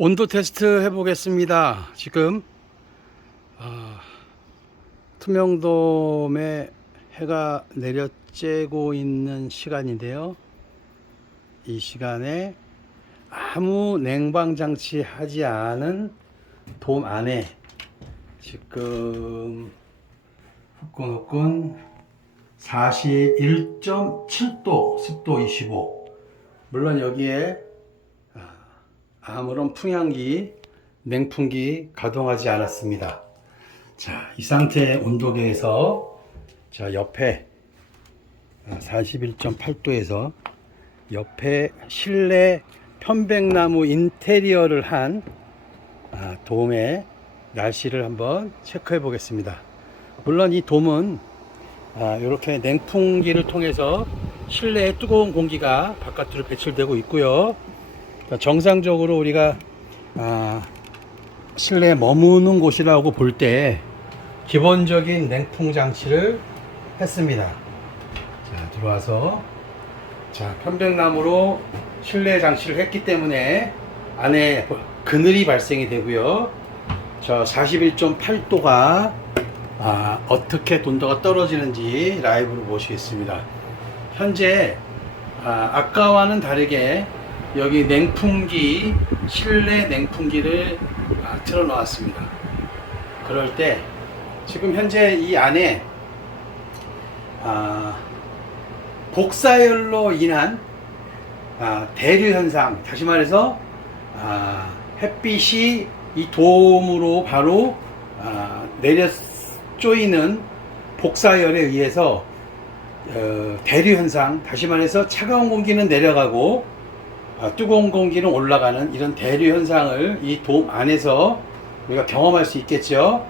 온도 테스트 해보겠습니다. 지금 투명돔에 해가 내려쬐고 있는 시간인데요. 이 시간에 아무 냉방 장치 하지 않은 돔 안에 지금 후끈후끈 41.7도, 습도 25. 물론 여기에 아무런 풍향기, 냉풍기 가동하지 않았습니다. 자, 이 상태의 온도계에서 자, 옆에 41.8도에서 옆에 실내 편백나무 인테리어를 한 돔의 날씨를 한번 체크해 보겠습니다. 물론 이 돔은 이렇게 냉풍기를 통해서 실내에 뜨거운 공기가 바깥으로 배출되고 있고요. 정상적으로 우리가 실내에 머무는 곳이라고 볼 때 기본적인 냉풍 장치를 했습니다. 자, 들어와서 자, 편백나무로 실내 장치를 했기 때문에 안에 그늘이 발생이 되고요. 저 41.8도가 어떻게 온도가 떨어지는지 라이브로 보시겠습니다. 현재 아까와는 다르게 여기 냉풍기, 실내 냉풍기를 틀어 놓았습니다. 그럴 때 지금 현재 이 안에 복사열로 인한 대류 현상, 다시 말해서 햇빛이 이 돔으로 바로 내려 쪼이는 복사열에 의해서 대류 현상, 다시 말해서 차가운 공기는 내려가고 뜨거운 공기는 올라가는 이런 대류 현상을 이 돔 안에서 우리가 경험할 수 있겠죠.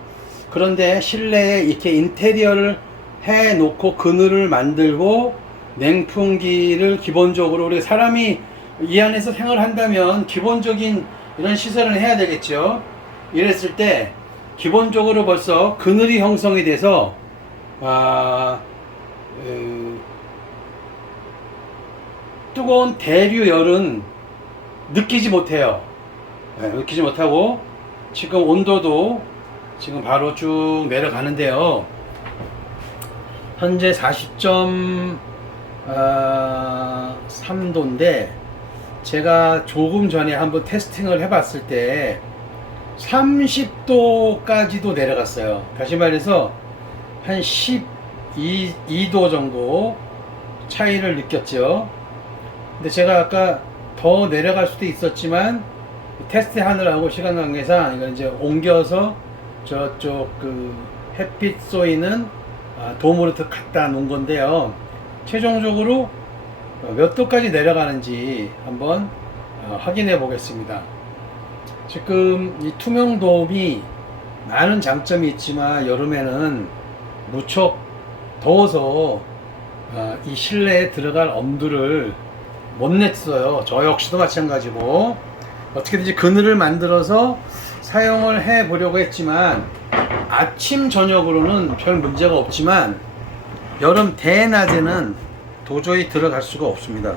그런데 실내에 이렇게 인테리어를 해 놓고 그늘을 만들고 냉풍기를 기본적으로 우리 사람이 이 안에서 생활한다면 기본적인 이런 시설을 해야 되겠죠. 이랬을 때 기본적으로 벌써 그늘이 형성이 돼서 뜨거운 대류열은 느끼지 못해요. 느끼지 못하고 지금 온도도 지금 바로 쭉 내려가는데요. 현재 40.3도인데 제가 조금 전에 한번 테스팅을 해봤을 때 30도까지도 내려갔어요. 다시 말해서 한 12도 정도 차이를 느꼈죠. 근데 제가 아까 더 내려갈 수도 있었지만 테스트 하느라고 시간 관계상 이걸 이제 옮겨서 저쪽 그 햇빛 쏘이는 돔으로 갖다 놓은 건데요. 최종적으로 몇 도까지 내려가는지 한번 확인해 보겠습니다. 지금 이 투명돔이 많은 장점이 있지만 여름에는 무척 더워서 이 실내에 들어갈 엄두를 못 냈어요. 저 역시도 마찬가지고 어떻게든지 그늘을 만들어서 사용을 해 보려고 했지만 아침 저녁으로는 별 문제가 없지만 여름 대낮에는 도저히 들어갈 수가 없습니다.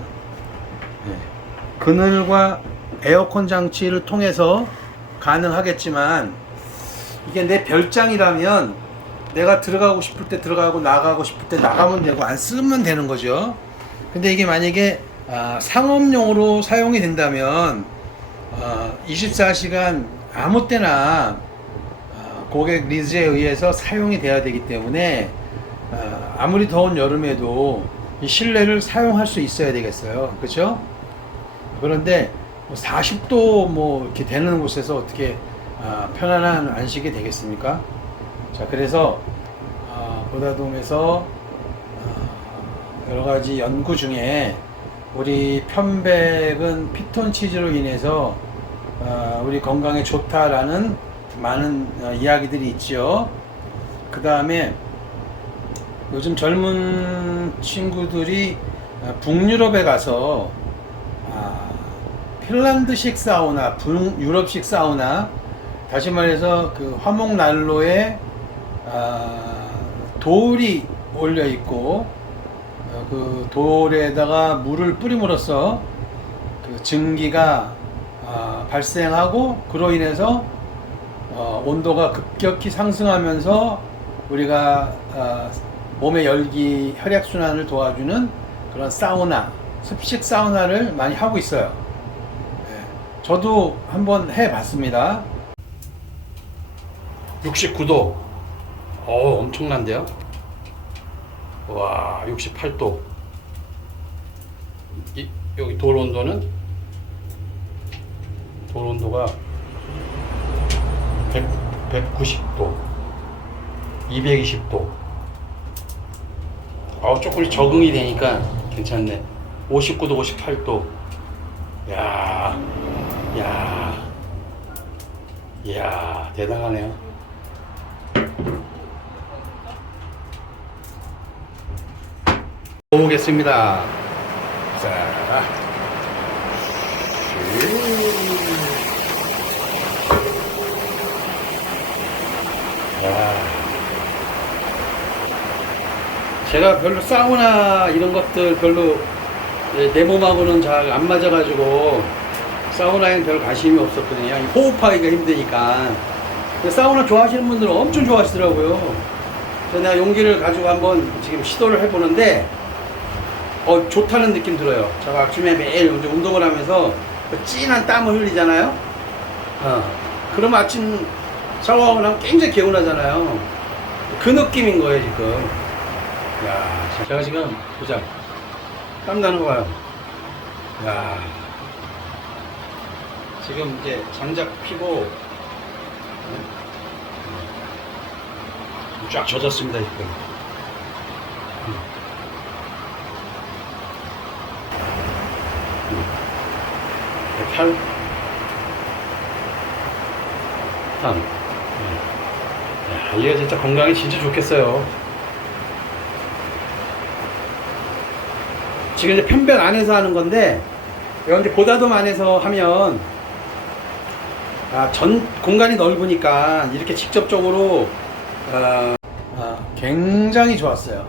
그늘과 에어컨 장치를 통해서 가능하겠지만 이게 내 별장이라면 내가 들어가고 싶을 때 들어가고 나가고 싶을 때 나가면 되고 안 쓰면 되는 거죠. 근데 이게 만약에 상업용으로 사용이 된다면 24시간 아무 때나 고객 니즈에 의해서 사용이 돼야 되기 때문에 아무리 더운 여름에도 이 실내를 사용할 수 있어야 되겠어요. 그렇죠? 그런데 40도 뭐 이렇게 되는 곳에서 어떻게 편안한 안식이 되겠습니까? 자, 그래서 보다돔에서 여러 가지 연구 중에 우리 편백은 피톤치드로 인해서 우리 건강에 좋다라는 많은 이야기들이 있죠. 그 다음에 요즘 젊은 친구들이 북유럽에 가서 핀란드식 사우나, 북유럽식 사우나, 다시 말해서 그 화목난로에 돌이 올려 있고 그 돌에다가 물을 뿌림으로써 그 증기가 발생하고 그로 인해서 온도가 급격히 상승하면서 우리가 몸의 열기, 혈액순환을 도와주는 그런 사우나, 습식 사우나를 많이 하고 있어요. 저도 한번 해봤습니다. 69도. 엄청난데요? 와, 68도. 여기 돌 온도가 190도, 220도. 조금씩 적응이 되니까 괜찮네. 59도, 58도. 이야, 대단하네요. 보겠습니다. 자. 제가 별로 사우나 이런 것들 별로 내 몸하고는 잘 안 맞아가지고 사우나에는 별 관심이 없었거든요. 호흡하기가 힘드니까. 근데 사우나 좋아하시는 분들은 엄청 좋아하시더라고요. 그래서 내가 용기를 가지고 한번 지금 시도를 해보는데 좋다는 느낌 들어요. 제가 아침에 매일 운동을 하면서 진한 땀을 흘리잖아요. 그럼 아침 샤워하고 나면 굉장히 개운하잖아요. 그 느낌인 거예요 지금. 제가 지금 보자, 땀 나는 거 봐요. 지금 이제 장작 피고 쫙 젖었습니다 지금. 이게 진짜 건강에 진짜 좋겠어요. 지금 이제 편백 안에서 하는 건데, 이건 이제 보다돔 안에서 하면 전 공간이 넓으니까 이렇게 직접적으로 굉장히 좋았어요.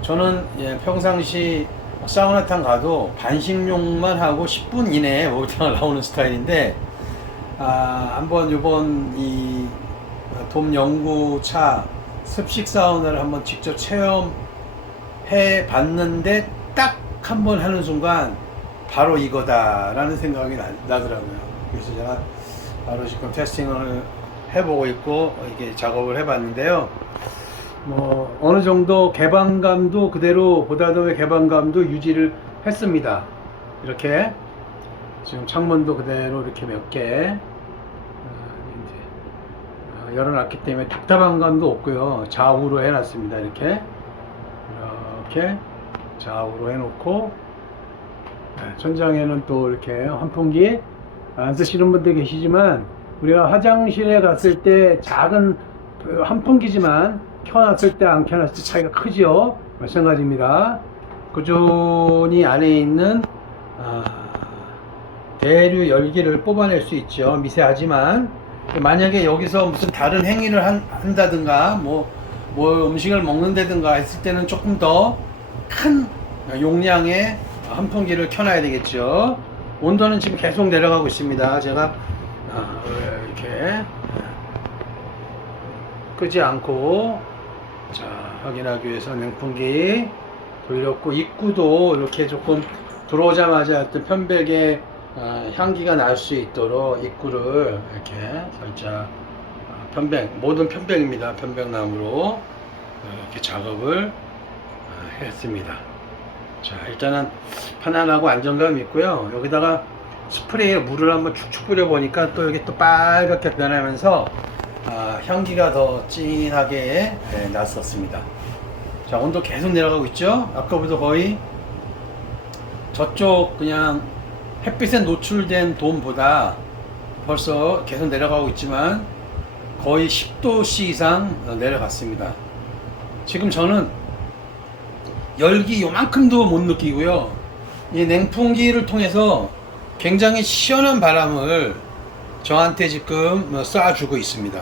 저는 평상시 사우나탕 가도 반식용만 하고 10분 이내에 목욕탕을 나오는 스타일인데, 한번 요번 이 돔 연구차 습식 사우나를 한번 직접 체험해 봤는데 딱 한 번 하는 순간 바로 이거다라는 생각이 나더라고요. 그래서 제가 바로 지금 테스팅을 해보고 있고 이게 작업을 해봤는데요. 뭐 어느 정도 개방감도 그대로 보다돔의 개방감도 유지를 했습니다. 이렇게 지금 창문도 그대로 이렇게 몇 개 열어놨기 때문에 답답한 감도 없고요. 좌우로 해놨습니다. 이렇게 좌우로 해놓고, 천장에는 또 이렇게 환풍기 안 쓰시는 분들 계시지만, 우리가 화장실에 갔을 때 작은 환풍기지만 켜놨을 때 안 켜놨을 때 차이가 크죠. 마찬가지입니다. 꾸준히 안에 있는 대류 열기를 뽑아낼 수 있죠. 미세하지만 만약에 여기서 무슨 다른 행위를 한다든가 뭐 음식을 먹는다든가 했을 때는 조금 더 큰 용량의 환풍기를 켜놔야 되겠죠. 온도는 지금 계속 내려가고 있습니다. 제가 이렇게 끄지 않고 확인하기 위해서 냉풍기 돌렸고, 입구도 이렇게 조금 들어오자마자 어떤 편백에 향기가 날 수 있도록 입구를 이렇게 살짝 모든 편백입니다. 편백나무로 이렇게 작업을 했습니다. 자, 일단은 편안하고 안정감 있고요. 여기다가 스프레이에 물을 한번 축축 뿌려 보니까 또 여기 또 빨갛게 변하면서 향기가 더 진하게 났었습니다. 자, 온도 계속 내려가고 있죠. 아까보다 거의 저쪽 그냥 햇빛에 노출된 돔보다 벌써 계속 내려가고 있지만 거의 10도씨 이상 내려갔습니다. 지금 저는 열기 요만큼도 못 느끼고요. 이 냉풍기를 통해서 굉장히 시원한 바람을 저한테 지금 쏴주고 있습니다.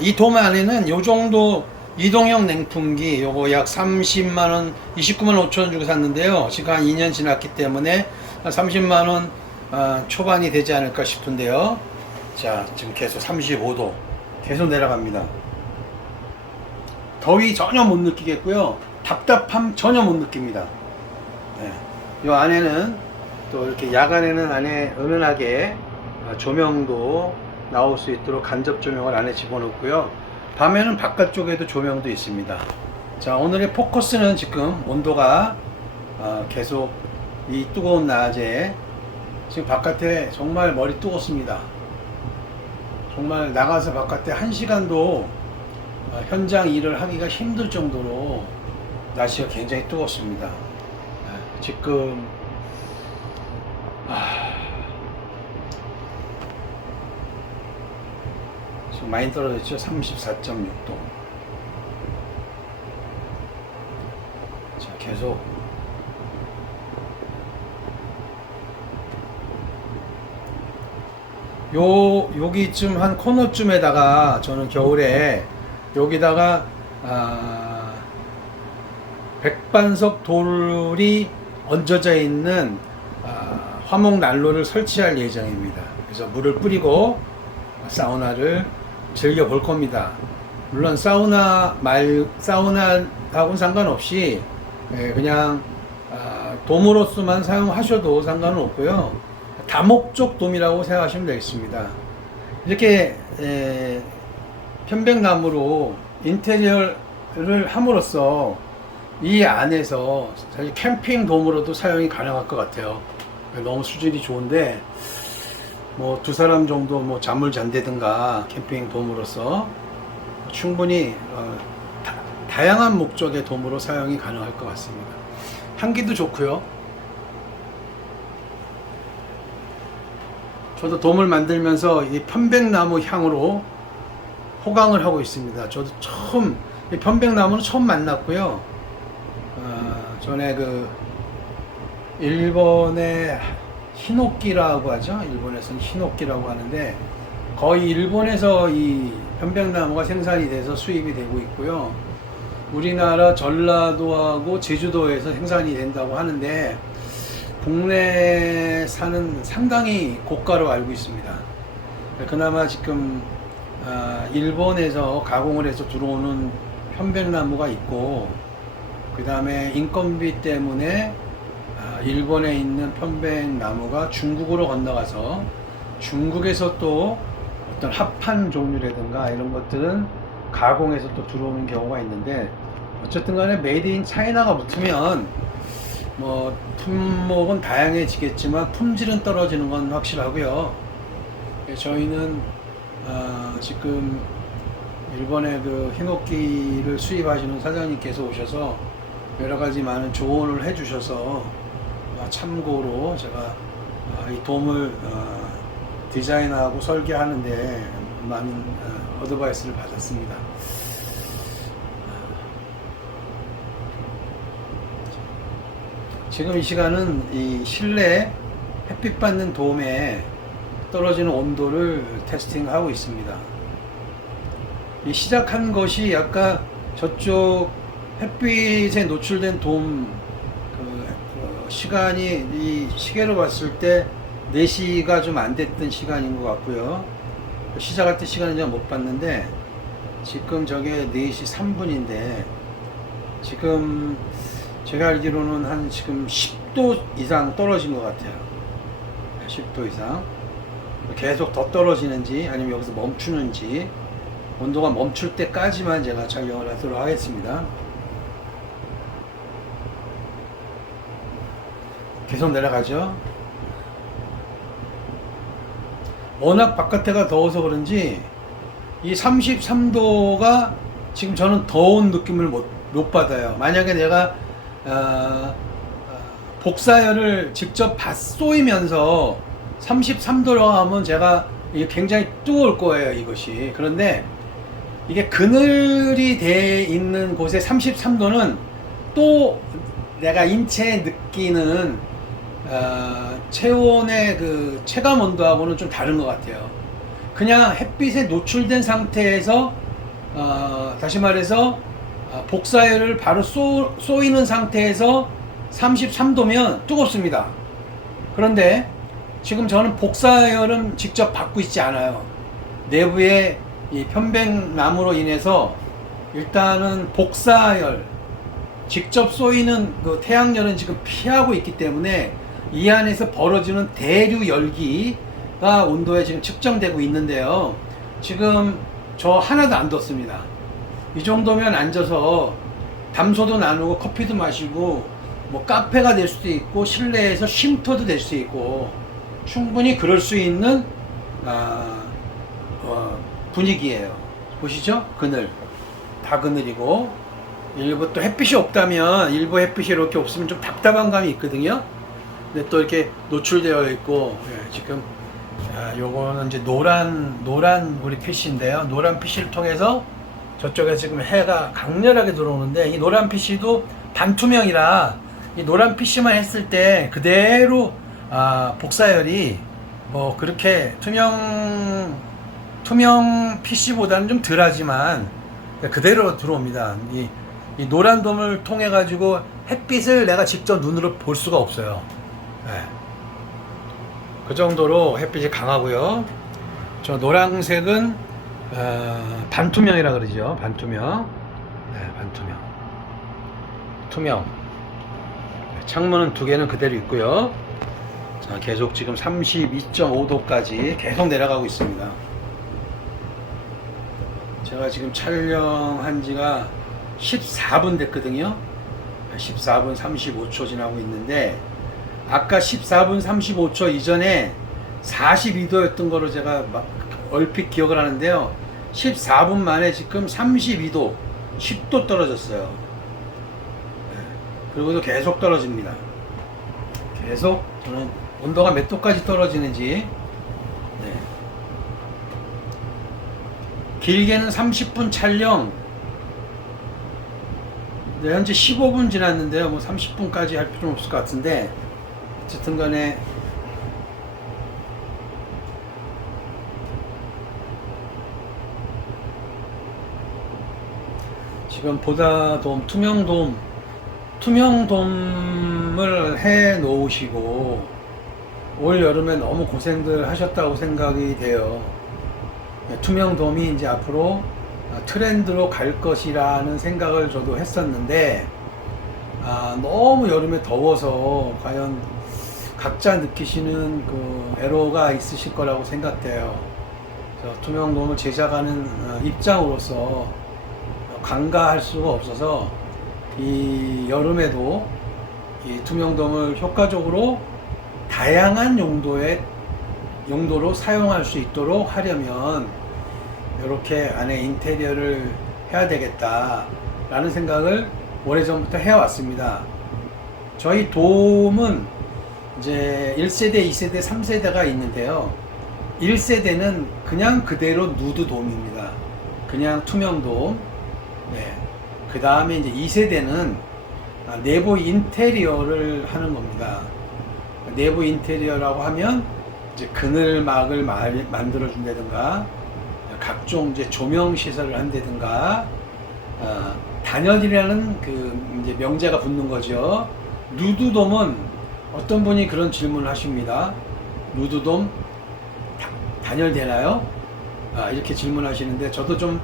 이 돔 안에는 요 정도 이동형 냉풍기 요거 약 30만원 29만 5천원 주고 샀는데요. 지금 한 2년 지났기 때문에 30만원 초반이 되지 않을까 싶은데요. 자, 지금 계속 35도 계속 내려갑니다. 더위 전혀 못 느끼겠고요. 답답함 전혀 못 느낍니다. 네. 이 안에는 또 이렇게 야간에는 안에 은은하게 조명도 나올 수 있도록 간접 조명을 안에 집어넣고요. 밤에는 바깥쪽에도 조명도 있습니다. 자, 오늘의 포커스는 지금 온도가 계속 이 뜨거운 낮에 지금 바깥에 정말 머리 뜨겁습니다. 정말 나가서 바깥에 1시간도 현장 일을 하기가 힘들 정도로 날씨가 굉장히 뜨겁습니다. 지금 지금 많이 떨어졌죠. 34.6도. 자, 계속 여기쯤 한 코너쯤에다가 저는 겨울에 여기다가 백반석 돌이 얹어져 있는 화목 난로를 설치할 예정입니다. 그래서 물을 뿌리고 사우나를 즐겨 볼 겁니다. 물론 사우나하고는 상관없이 그냥 돔으로서만 사용하셔도 상관은 없고요. 다목적 돔이라고 생각하시면 되겠습니다. 이렇게 편백나무로 인테리어를 함으로써 이 안에서 사실 캠핑 돔으로도 사용이 가능할 것 같아요. 너무 수질이 좋은데 뭐 두 사람 정도 뭐 잠을 잔다든가 캠핑 돔으로서 충분히 다양한 목적의 돔으로 사용이 가능할 것 같습니다. 향기도 좋고요. 저도 돔을 만들면서 이 편백나무 향으로 호강을 하고 있습니다. 저도 처음 이 편백나무는 처음 만났고요. 전에 그 일본의 히노키라고 하죠. 일본에서는 히노키라고 하는데 거의 일본에서 이 편백나무가 생산이 돼서 수입이 되고 있고요. 우리나라 전라도하고 제주도에서 생산이 된다고 하는데 국내산은 상당히 고가로 알고 있습니다. 그나마 지금 일본에서 가공을 해서 들어오는 편백나무가 있고, 그 다음에 인건비 때문에 일본에 있는 편백나무가 중국으로 건너가서 중국에서 또 어떤 합판 종류라든가 이런 것들은 가공해서 또 들어오는 경우가 있는데, 어쨌든 간에 메이드 인 차이나가 붙으면 뭐 품목은 다양해지겠지만 품질은 떨어지는 건 확실하고요. 저희는 지금 일본의 그 히노키를 수입하시는 사장님께서 오셔서 여러 가지 많은 조언을 해주셔서 참고로 제가 이 돔을 디자인하고 설계하는데 많은 어드바이스를 받았습니다. 지금 이 시간은 이 실내 햇빛 받는 돔에 떨어지는 온도를 테스팅하고 있습니다. 이 시작한 것이 약간 저쪽 햇빛에 노출된 돔 시간이 이 시계로 봤을 때 4시가 좀 안 됐던 시간인 것 같고요. 시작할 때 시간은 제가 못 봤는데 지금 저게 4시 3분인데 지금 제가 알기로는 한 지금 10도 이상 떨어진 것 같아요. 10도 이상. 계속 더 떨어지는지 아니면 여기서 멈추는지 온도가 멈출 때까지만 제가 촬영을 하도록 하겠습니다. 계속 내려가죠. 워낙 바깥에가 더워서 그런지 이 33도가 지금 저는 더운 느낌을 못 받아요. 만약에 내가 복사열을 직접 쏘이면서 33도로 하면 제가 이게 굉장히 뜨거울 거예요, 이것이. 그런데 이게 그늘이 돼 있는 곳에 33도는 또 내가 인체에 느끼는 체온의 그 체감 온도하고는 좀 다른 것 같아요. 그냥 햇빛에 노출된 상태에서 다시 말해서 복사열을 바로 쏘이는 상태에서 33도면 뜨겁습니다. 그런데 지금 저는 복사열은 직접 받고 있지 않아요. 내부에 이 편백나무로 인해서 일단은 복사열, 직접 쏘이는 그 태양열은 지금 피하고 있기 때문에 이 안에서 벌어지는 대류 열기가 온도에 지금 측정되고 있는데요. 지금 저 하나도 안 뒀습니다. 이 정도면 앉아서 담소도 나누고 커피도 마시고 뭐 카페가 될 수도 있고 실내에서 쉼터도 될 수 있고 충분히 그럴 수 있는 분위기예요. 보시죠? 그늘 다 그늘이고, 일부 또 햇빛이 없다면, 일부 햇빛이 이렇게 없으면 좀 답답한 감이 있거든요. 근데 또 이렇게 노출되어 있고, 지금 요거는 이제 노란 우리 PC인데요. 노란 PC를 통해서 저쪽에 지금 해가 강렬하게 들어오는데, 이 노란 PC도 반투명이라 이 노란 PC만 했을 때 그대로 복사열이 뭐 그렇게 투명 PC보다는 좀 덜하지만 그대로 들어옵니다. 이 노란 돔을 통해 가지고 햇빛을 내가 직접 눈으로 볼 수가 없어요. 네. 그 정도로 햇빛이 강하고요. 저 노란색은 반투명이라 그러죠. 반투명. 네, 반투명. 투명. 창문은 두 개는 그대로 있고요. 자, 계속 지금 32.5도까지 계속 내려가고 있습니다. 제가 지금 촬영한 지가 14분 됐거든요. 14분 35초 지나고 있는데, 아까 14분 35초 이전에 42도였던 거로 제가 막 얼핏 기억을 하는데요. 14분 만에 지금 32도, 10도 떨어졌어요. 그리고도 계속 떨어집니다. 계속 저는 온도가 몇 도까지 떨어지는지, 길게는 30분 촬영, 현재 15분 지났는데요. 뭐 30분까지 할 필요는 없을 것 같은데, 어쨌든 간에 지금 보다돔, 투명돔을 해 놓으시고 올 여름에 너무 고생들 하셨다고 생각이 돼요. 투명돔이 이제 앞으로 트렌드로 갈 것이라는 생각을 저도 했었는데, 너무 여름에 더워서 과연 각자 느끼시는 그 애로가 있으실 거라고 생각돼요. 투명돔을 제작하는 입장으로서 간과할 수가 없어서 이 여름에도 이 투명돔을 효과적으로 다양한 용도로 사용할 수 있도록 하려면 이렇게 안에 인테리어를 해야 되겠다라는 생각을 오래전부터 해왔습니다. 저희 돔은 이제 1세대, 2세대, 3세대가 있는데요. 1세대는 그냥 그대로 누드돔입니다. 그냥 투명돔. 네. 그 다음에 이제 2세대는 내부 인테리어를 하는 겁니다. 내부 인테리어라고 하면 이제 그늘막을 만들어 준다든가, 각종 이제 조명 시설을 한다든가, 단열이라는 그 이제 명제가 붙는 거죠. 누드돔은 어떤 분이 그런 질문을 하십니다. 누드돔 단열되나요? 이렇게 질문하시는데 저도 좀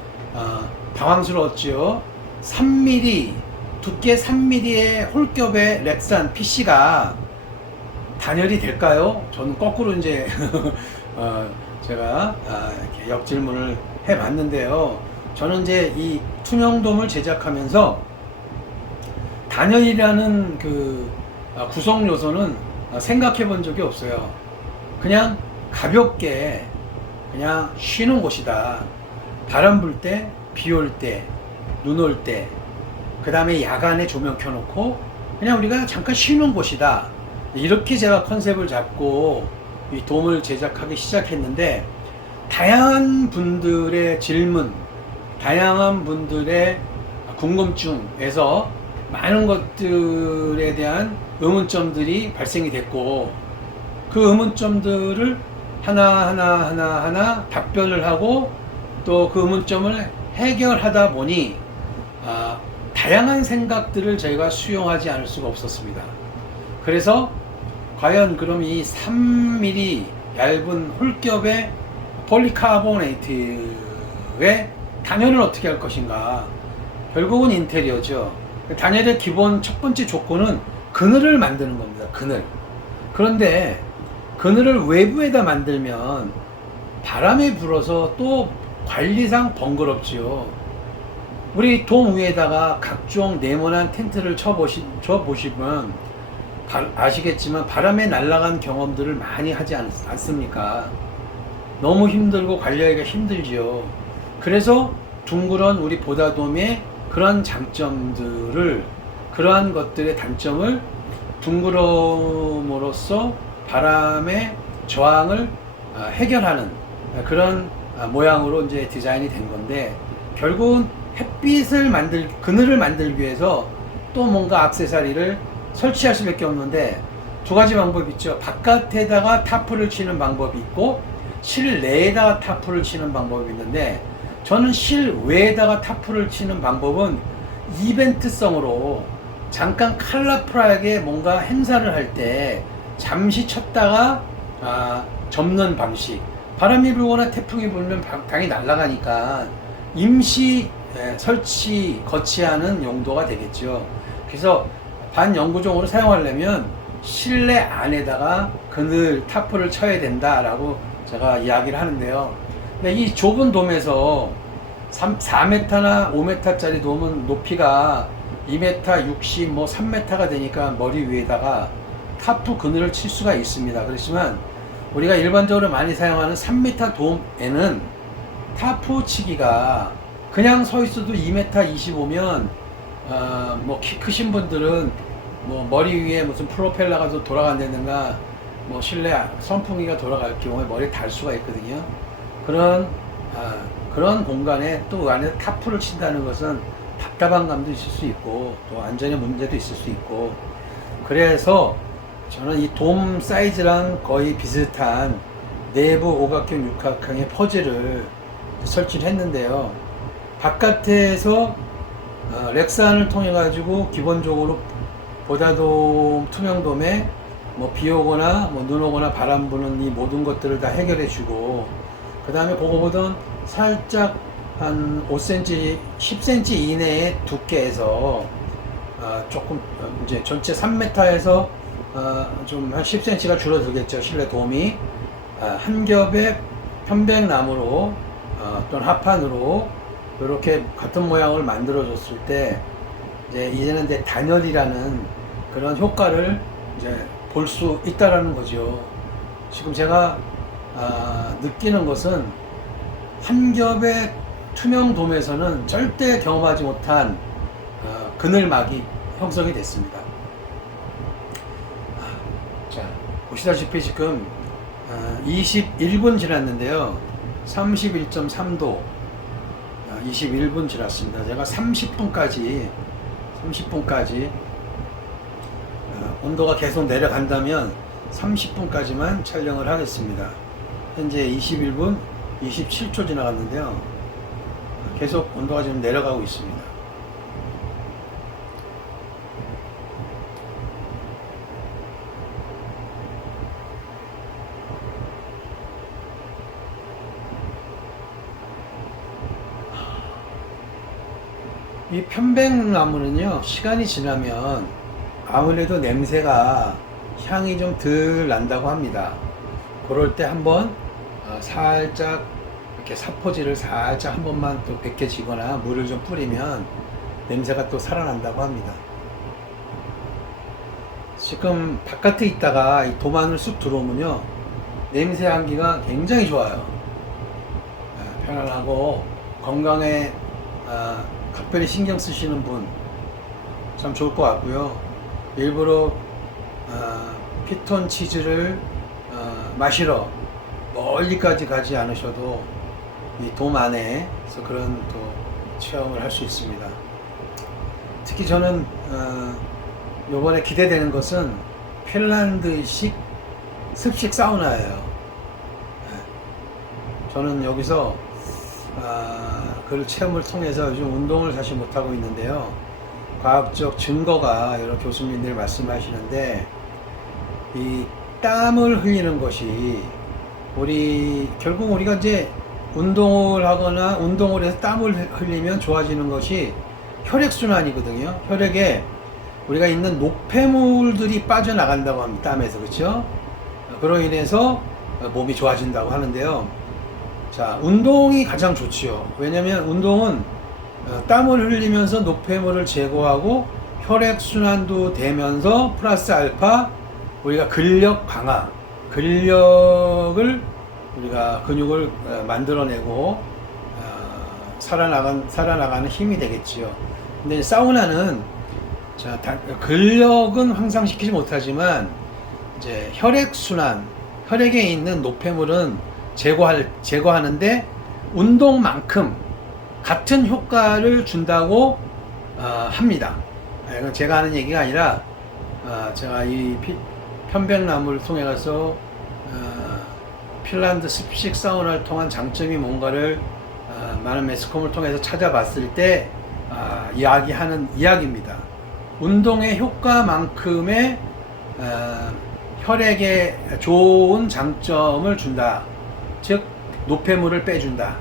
당황스러웠지요. 3mm, 두께 3mm의 홀겹의 렉산 PC가 단열이 될까요? 저는 거꾸로 이제 제가 이렇게 역질문을 해봤는데요. 저는 이제 이 투명돔을 제작하면서 단열이라는 그 구성 요소는 생각해 본 적이 없어요. 그냥 가볍게 그냥 쉬는 곳이다. 바람 불 때, 비 올 때, 눈 올 때, 그 다음에 야간에 조명 켜놓고 그냥 우리가 잠깐 쉬는 곳이다. 이렇게 제가 컨셉을 잡고 이 돔을 제작하기 시작했는데, 다양한 분들의 질문, 다양한 분들의 궁금증에서 많은 것들에 대한 의문점들이 발생이 됐고, 그 의문점들을 하나하나 답변을 하고 또 그 의문점을 해결하다 보니 다양한 생각들을 저희가 수용하지 않을 수가 없었습니다. 그래서 과연 그럼 이 3mm 얇은 홀겹의 폴리카보네이트의 단열을 어떻게 할 것인가? 결국은 인테리어죠. 단열의 기본 첫 번째 조건은 그늘을 만드는 겁니다. 그늘. 그런데 그늘을 외부에다 만들면 바람이 불어서 또 관리상 번거롭지요. 우리 돔 위에다가 각종 네모난 텐트를 쳐보시면 아시겠지만 바람에 날아간 경험들을 많이 하지 않습니까? 너무 힘들고 관리하기가 힘들지요. 그래서 둥그런 우리 보다돔의 그러한 장점들을, 그러한 것들의 단점을 둥그럼으로써 바람의 저항을 해결하는 그런 모양으로 이제 디자인이 된 건데, 결국은 그늘을 만들기 위해서 또 뭔가 액세서리를 설치할 수밖에 없는데, 두 가지 방법이 있죠. 바깥에다가 타프를 치는 방법이 있고 실내에다가 타프를 치는 방법이 있는데, 저는 실외에다가 타프를 치는 방법은 이벤트성으로 잠깐 컬러풀하게 뭔가 행사를 할 때 잠시 쳤다가 접는 방식. 바람이 불거나 태풍이 불면 당연히 날아가니까 임시 설치, 거치하는 용도가 되겠죠. 그래서 반영구적으로 사용하려면 실내 안에다가 그늘 타프를 쳐야 된다라고 제가 이야기를 하는데요. 근데 이 좁은 돔에서 4m나 5m짜리 돔은 높이가 2m 60, 3m가 되니까 머리 위에다가 타프 그늘을 칠 수가 있습니다. 그렇지만 우리가 일반적으로 많이 사용하는 3m 돔에는 타프 치기가 그냥 서 있어도 2m 25면 키 크신 분들은 머리 위에 무슨 프로펠러가 돌아간다든가 실내 선풍기가 돌아갈 경우에 머리에 달 수가 있거든요. 그런 공간에 또 그 안에 타프를 친다는 것은 답답한 감도 있을 수 있고 또 안전의 문제도 있을 수 있고, 그래서 저는 이 돔 사이즈랑 거의 비슷한 내부 오각형 육각형의 퍼즐을 설치를 했는데요. 바깥에서 렉산을 통해 가지고 기본적으로 보다돔 투명돔에 비 오거나 눈 오거나 바람 부는 이 모든 것들을 다 해결해 주고, 그 다음에 그거보다 살짝 한 5cm, 10cm 이내의 두께에서 조금 이제 전체 3m에서 좀 한 10cm가 줄어들겠죠. 실내 돔이 한 겹의 편백나무로 또는 합판으로 이렇게 같은 모양을 만들어 줬을 때 이제는 단열이라는 그런 효과를 이제 볼 수 있다라는 거죠. 지금 제가 느끼는 것은 한 겹의 투명 돔에서는 절대 경험하지 못한 그늘막이 형성이 됐습니다. 자, 보시다시피 지금 21분 지났는데요. 31.3도 21분 지났습니다. 제가 30분까지 온도가 계속 내려간다면 30분까지만 촬영을 하겠습니다. 현재 21분 27초 지나갔는데요. 계속 온도가 지금 내려가고 있습니다. 이 편백나무는요, 시간이 지나면 아무래도 냄새가 향이 좀 덜 난다고 합니다. 그럴 때 한번 살짝 이렇게 사포질을 살짝 한 번만 또 벗겨지거나 물을 좀 뿌리면 냄새가 또 살아난다고 합니다. 지금 바깥에 있다가 이 돔 안을 쑥 들어오면요, 냄새 향기가 굉장히 좋아요. 편안하고 건강에 각별히 신경 쓰시는 분 참 좋을 것 같고요. 일부러 피톤 치즈를 마시러 멀리까지 가지 않으셔도 이 돔 안에서 그런 또 체험을 할 수 있습니다. 특히 저는 요번에 기대되는 것은 핀란드식 습식 사우나예요. 저는 여기서 그 체험을 통해서 요즘 운동을 사실 못하고 있는데요. 과학적 증거가 여러 교수님들이 말씀하시는데, 이 땀을 흘리는 것이 결국 우리가 이제 운동을 하거나 운동을 해서 땀을 흘리면 좋아지는 것이 혈액순환이거든요. 혈액에 우리가 있는 노폐물들이 빠져나간다고 합니다. 땀에서. 그렇죠? 그로 인해서 몸이 좋아진다고 하는데요. 자, 운동이 가장 좋지요. 왜냐면 운동은 땀을 흘리면서 노폐물을 제거하고 혈액순환도 되면서 플러스 알파 우리가 근력 강화, 근력을 우리가 근육을 만들어내고 살아나가는 힘이 되겠지요. 근데 사우나는 자, 근력은 향상시키지 못하지만 이제 혈액순환, 혈액에 있는 노폐물은 제거하는데 운동만큼 같은 효과를 준다고 합니다. 이건 제가 하는 얘기가 아니라 제가 이 편백나무를 통해 가서 핀란드 습식 사우나를 통한 장점이 뭔가를 많은 매스컴을 통해서 찾아봤을 때 이야기하는 이야기입니다. 운동의 효과만큼의 혈액에 좋은 장점을 준다. 즉 노폐물을 빼준다.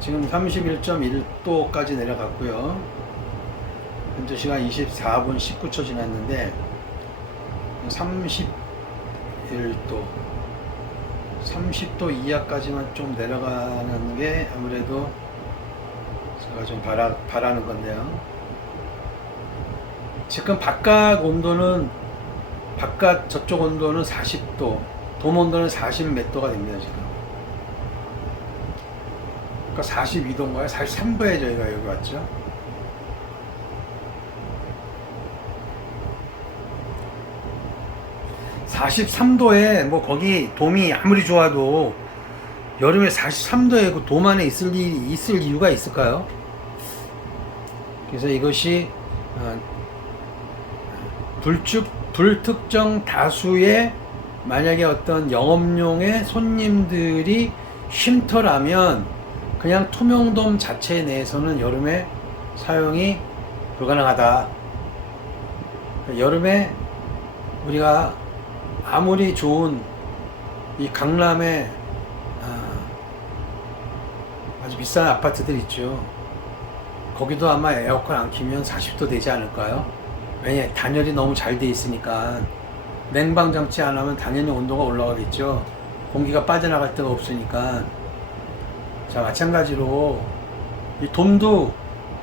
지금 31.1도까지 내려갔고요. 현재 시간 24분 19초 지났는데 31도 30도 이하까지만 좀 내려가는 게 아무래도 제가 좀 바라는 건데요. 지금 바깥 저쪽 온도는 40도, 돔 온도는 40 몇 도가 됩니다, 지금. 그러니까 42도인가요? 43도에 저희가 여기 왔죠. (43도에) 뭐 거기 돔이 아무리 좋아도 여름에 43도에 그 돔 안에 있을 이유가 있을까요? 그래서 이것이 불특정 다수의 만약에 어떤 영업용의 손님들이 쉼터라면 그냥 투명돔 자체 내에서는 여름에 사용이 불가능하다. 여름에 우리가 아무리 좋은 이 강남에 아주 비싼 아파트들 있죠. 거기도 아마 에어컨 안 키면 40도 되지 않을까요? 왜냐, 단열이 너무 잘 돼 있으니까. 냉방 장치 안 하면 당연히 온도가 올라가겠죠. 공기가 빠져나갈 데가 없으니까. 자, 마찬가지로 이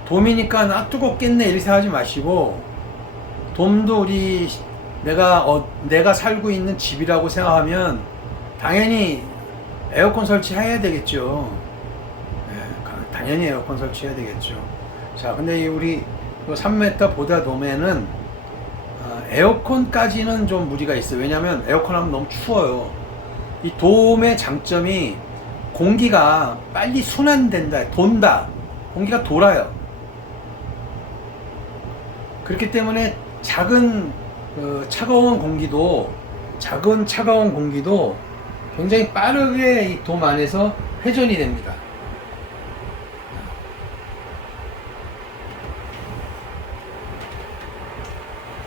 돔이니까 뜨겁겠네 이렇게 생각하지 마시고, 돔도 내가 살고 있는 집이라고 생각하면 당연히 에어컨 설치해야 되겠죠. 당연히 에어컨 설치해야 되겠죠. 자, 근데 우리 3m 보다 돔에는 에어컨까지는 좀 무리가 있어요. 왜냐면 에어컨 하면 너무 추워요. 이 돔의 장점이 공기가 빨리 순환된다, 돈다. 공기가 돌아요. 그렇기 때문에 작은 차가운 공기도 굉장히 빠르게 이 돔 안에서 회전이 됩니다.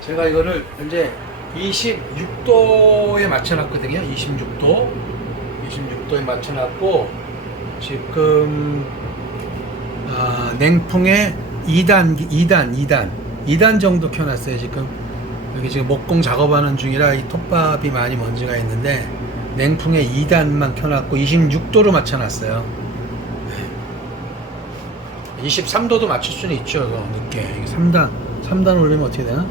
제가 이거를 현재 26도에 맞춰놨거든요. 26도에 맞춰놨고, 지금 냉풍에 2단 정도 켜놨어요. 지금 여기 지금 목공 작업하는 중이라 이 톱밥이 많이 먼지가 있는데 냉풍에 2단만 켜놨고 26도로 맞춰놨어요. 23도도 맞출 수는 있죠. 이거 늦게 3단 올리면 어떻게 되나?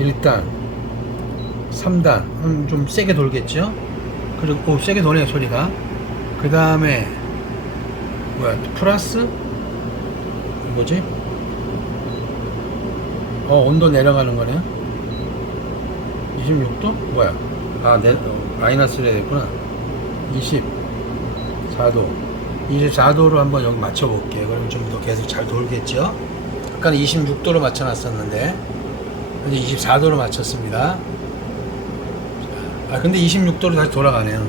1단 3단 좀 세게 돌겠죠. 그리고 세게 도네요 소리가. 그 다음에 플러스 뭐지? 온도 내려가는 거네요. 26도? 뭐야? 마이너스로 해야 되구나. 24도로 한번 여기 맞춰 볼게요. 그러면 좀 더 계속 잘 돌겠죠. 아까는 26도로 맞춰 놨었는데 이제 24도로 맞췄습니다. 근데 26도로 다시 돌아가네요.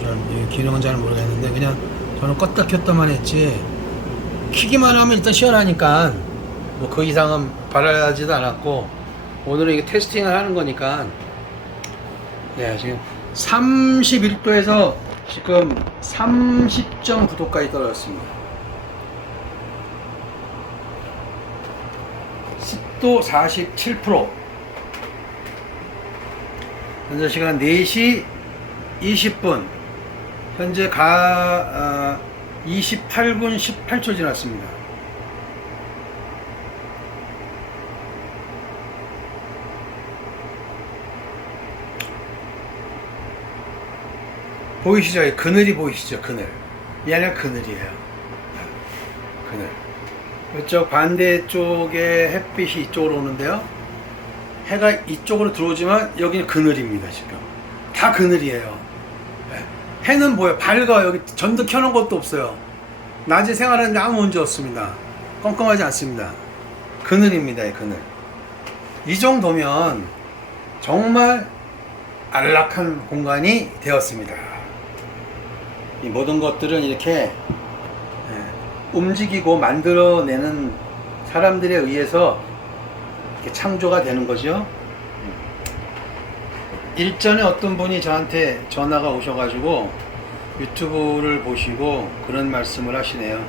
저는 기능은 잘 모르겠는데 그냥 저는 껐다 켰다만 했지, 키기만 하면 일단 시원하니까 뭐 그 이상은 바라지도 않았고, 오늘은 이게 테스팅을 하는 거니까, 예, 지금 31도에서 지금 30.9도까지 떨어졌습니다. 습도 47%. 현재 시간 4시 20분. 현재 28분 18초 지났습니다. 보이시죠? 그늘이 보이시죠? 그늘. 이 아니라 그늘이에요. 그늘. 이쪽 반대쪽에 햇빛이 이쪽으로 오는데요. 해가 이쪽으로 들어오지만 여기는 그늘입니다. 지금 다 그늘이에요. 해는 뭐예요? 밝아요. 여기 전등 켜놓은 것도 없어요. 낮에 생활하는데 아무 문제 없습니다. 껌껌하지 않습니다. 그늘입니다. 그늘. 이 정도면 정말 안락한 공간이 되었습니다. 이 모든 것들은 이렇게 움직이고 만들어내는 사람들에 의해서 이렇게 창조가 되는 거죠. 일전에 어떤 분이 저한테 전화가 오셔가지고 유튜브를 보시고 그런 말씀을 하시네요.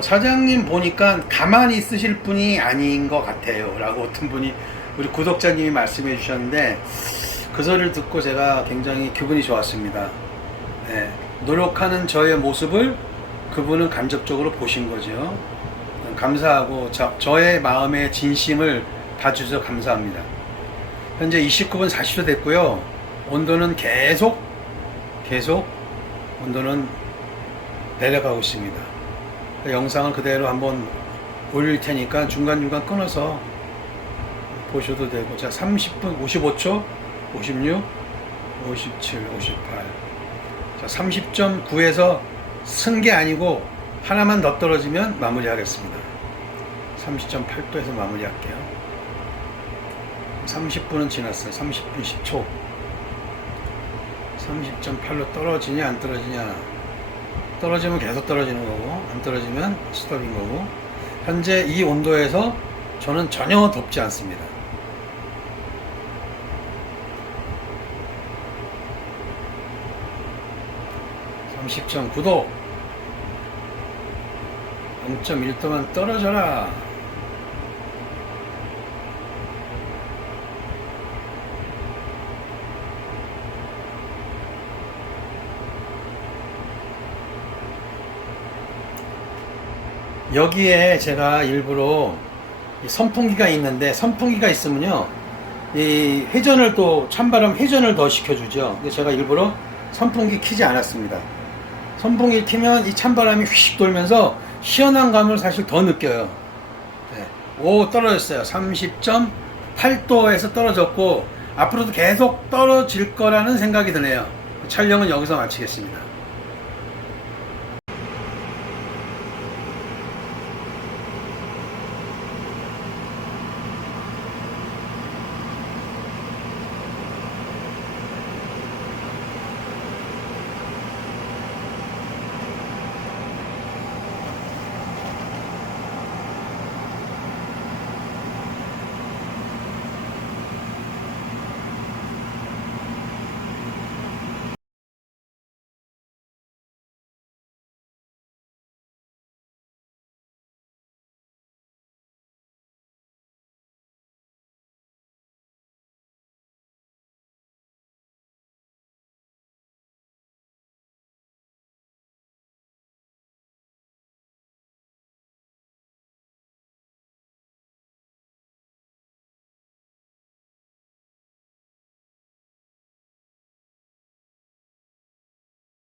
사장님 보니까 가만히 있으실 분이 아닌 것 같아요 라고 어떤 분이 우리 구독자님이 말씀해 주셨는데, 그 소리를 듣고 제가 굉장히 기분이 좋았습니다. 네, 노력하는 저의 모습을 그분은 간접적으로 보신 거죠. 감사하고 저의 마음의 진심을 봐주셔서 감사합니다. 현재 29분 40초 됐고요. 온도는 계속 온도는 내려가고 있습니다. 영상을 그대로 한번 올릴 테니까 중간중간 끊어서 보셔도 되고. 자, 30분 55초 56 57 58. 자, 30.9에서 쓴 게 아니고 하나만 더 떨어지면 마무리하겠습니다. 30.8도에서 마무리할게요. 30분은 지났어요. 30분 10초. 30.8로 떨어지냐 안 떨어지냐. 떨어지면 계속 떨어지는 거고, 안 떨어지면 스톱인 거고. 현재 이 온도에서 저는 전혀 덥지 않습니다. (30.9도) 0.1도만 떨어져라. 여기에 제가 일부러 선풍기가 있는데, 선풍기가 있으면요 이 회전을 또 찬바람 회전을 더 시켜주죠. 근데 제가 일부러 선풍기 키지 않았습니다. 선풍기 키면 이 찬바람이 휘식 돌면서 시원한 감을 사실 더 느껴요. 네. 오, 떨어졌어요. 30.8도에서 떨어졌고 앞으로도 계속 떨어질 거라는 생각이 드네요. 촬영은 여기서 마치겠습니다.